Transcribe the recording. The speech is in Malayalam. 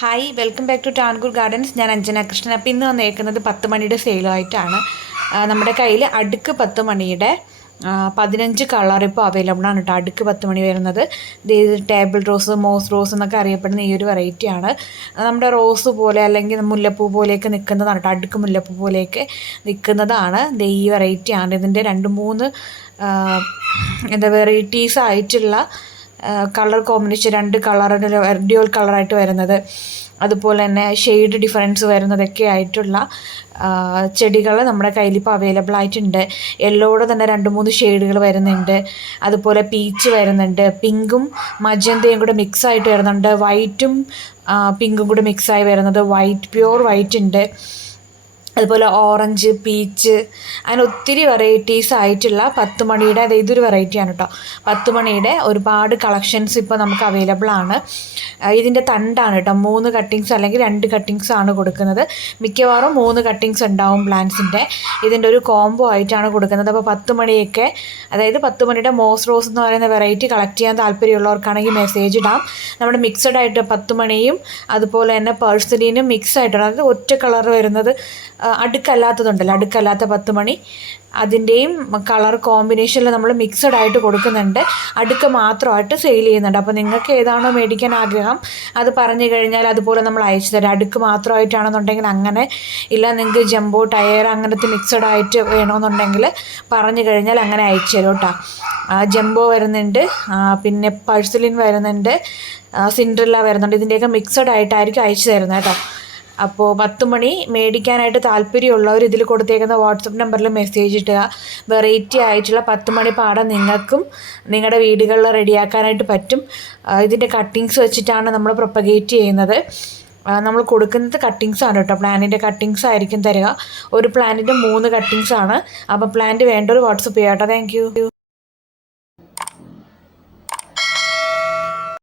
Hi welcome back to Tankoor Gardens. ഞാൻ അഞ്ജന കൃഷ്ണൻ. അപ്പോൾ ഇന്ന് വന്നേക്കുന്നത് 10 മണിയുടെ സെയിലുമായിട്ടാണ്. നമ്മുടെ കയ്യിൽ അടുക്ക് 10 മണിയുടെ 15 കളർ ഇപ്പോൾ അവൈലബിൾ ആണ് കേട്ടോ. അടുക്ക് 10 മണി വരുന്നത് ടേബിൾ റോസ്, മോസ് റോസ് എന്നൊക്കെ അറിയപ്പെടുന്ന ഈ ഒരു വെറൈറ്റിയാണ്. നമ്മുടെ റോസ് പോലെ അല്ലെങ്കിൽ മുല്ലപ്പൂ പോലെയൊക്കെ നിൽക്കുന്നതാണ് കേട്ടോ. അടുക്ക് മുല്ലപ്പൂ പോലെയൊക്കെ നിൽക്കുന്നതാണ് ഈ വെറൈറ്റിയാണ്. ഇതിൻ്റെ 2-3 വെറൈറ്റീസ് ആയിട്ടുള്ള കളർ കോമ്പിനേഷൻ, 2 കളറിന് ഡ്യുവൽ കളറായിട്ട് വരുന്നത്, അതുപോലെ തന്നെ ഷെയ്ഡ് ഡിഫറൻസ് വരുന്നതൊക്കെ ആയിട്ടുള്ള ചെടികൾ നമ്മുടെ കയ്യിൽ ഇപ്പോൾ അവൈലബിൾ ആയിട്ടുണ്ട്. യെല്ലോയുടെ തന്നെ 2-3 ഷെയ്ഡുകൾ വരുന്നുണ്ട്. അതുപോലെ പീച്ച് വരുന്നുണ്ട്, പിങ്കും മജന്തയും കൂടെ മിക്സ് ആയിട്ട് വരുന്നുണ്ട്, വൈറ്റും പിങ്കും കൂടെ മിക്സായി വരുന്നത്, വൈറ്റ് പ്യുവർ വൈറ്റ് ഉണ്ട്, അതുപോലെ ഓറഞ്ച്, പീച്ച്, അങ്ങനെ ഒത്തിരി വെറൈറ്റീസ് ആയിട്ടുള്ള 10 മണിയുടെ ഇതൊരു വെറൈറ്റിയാണ് കേട്ടോ. 10 മണിയുടെ ഒരുപാട് കളക്ഷൻസ് ഇപ്പോൾ നമുക്ക് അവൈലബിൾ ആണ്. ഇതിൻ്റെ തണ്ടാണ് കേട്ടോ. 3 കട്ടിങ്സ് അല്ലെങ്കിൽ 2 കട്ടിങ്സ് ആണ് കൊടുക്കുന്നത്. മിക്കവാറും 3 കട്ടിങ്സ് ഉണ്ടാവും പ്ലാന്റ്സിൻ്റെ. ഇതിൻ്റെ ഒരു കോംബോ ആയിട്ടാണ് കൊടുക്കുന്നത്. അപ്പോൾ 10 മണിയൊക്കെ, അതായത് 10 മണിയുടെ മോസ് റോസ് എന്ന് പറയുന്ന വെറൈറ്റി കളക്ട് ചെയ്യാൻ താല്പര്യമുള്ളവർക്കാണെങ്കിൽ മെസ്സേജ് ഇടാം. നമ്മുടെ മിക്സഡ് ആയിട്ട് 10 മണിയും അതുപോലെ തന്നെ പേഴ്സലീനും മിക്സ് ആയിട്ടാണ്. അതായത് ഒറ്റ കളർ വരുന്നത്, അടുക്കല്ലാത്തതുണ്ടല്ലോ, അടുക്കല്ലാത്ത 10 മണി, അതിൻ്റെയും കളർ കോമ്പിനേഷനിൽ നമ്മൾ മിക്സഡ് ആയിട്ട് കൊടുക്കുന്നുണ്ട്. അടുക്ക് മാത്രമായിട്ട് സെയിൽ ചെയ്യുന്നുണ്ട്. അപ്പോൾ നിങ്ങൾക്ക് ഏതാണോ മേടിക്കാൻ ആഗ്രഹം അത് പറഞ്ഞു കഴിഞ്ഞാൽ അതുപോലെ നമ്മൾ അയച്ചു തരാം. അടുക്ക് മാത്രമായിട്ടാണെന്നുണ്ടെങ്കിൽ അങ്ങനെ ഇല്ല, നിങ്ങൾക്ക് ജംബോ ടയർ അങ്ങനത്തെ മിക്സഡ് ആയിട്ട് വേണമെന്നുണ്ടെങ്കിൽ പറഞ്ഞു കഴിഞ്ഞാൽ അങ്ങനെ അയച്ചു തരും കേട്ടോ. ജംബോ വരുന്നുണ്ട്, പിന്നെ പഴ്സലിൻ വരുന്നുണ്ട്, സിൻഡ്രല്ല വരുന്നുണ്ട്. ഇതിൻ്റെയൊക്കെ മിക്സഡ് ആയിട്ടായിരിക്കും അയച്ചു തരുന്നത് കേട്ടോ. അപ്പോൾ 10 മണി മേടിക്കാനായിട്ട് താല്പര്യമുള്ളവർ ഇതിൽ കൊടുത്തേക്കുന്ന വാട്സപ്പ് നമ്പറിൽ മെസ്സേജ് ഇട്ടുക. വെറൈറ്റി ആയിട്ടുള്ള 10 മണി പാടം നിങ്ങൾക്കും നിങ്ങളുടെ വീടുകളിൽ റെഡിയാക്കാനായിട്ട് പറ്റും. ഇതിൻ്റെ കട്ടിങ്സ് വെച്ചിട്ടാണ് നമ്മൾ പ്രൊപ്പഗേറ്റ് ചെയ്യുന്നത്. നമ്മൾ കൊടുക്കുന്നത് കട്ടിങ്സ് ആണ് കേട്ടോ. പ്ലാന്റിൻ്റെ കട്ടിങ്സ് ആയിരിക്കും തരിക. ഒരു പ്ലാന്റിൻ്റെ 3 കട്ടിങ്സ് ആണ്. അപ്പോൾ പ്ലാന്റ് വേണ്ടവർ വാട്സപ്പ് ചെയ്യാം കേട്ടോ. Thank you.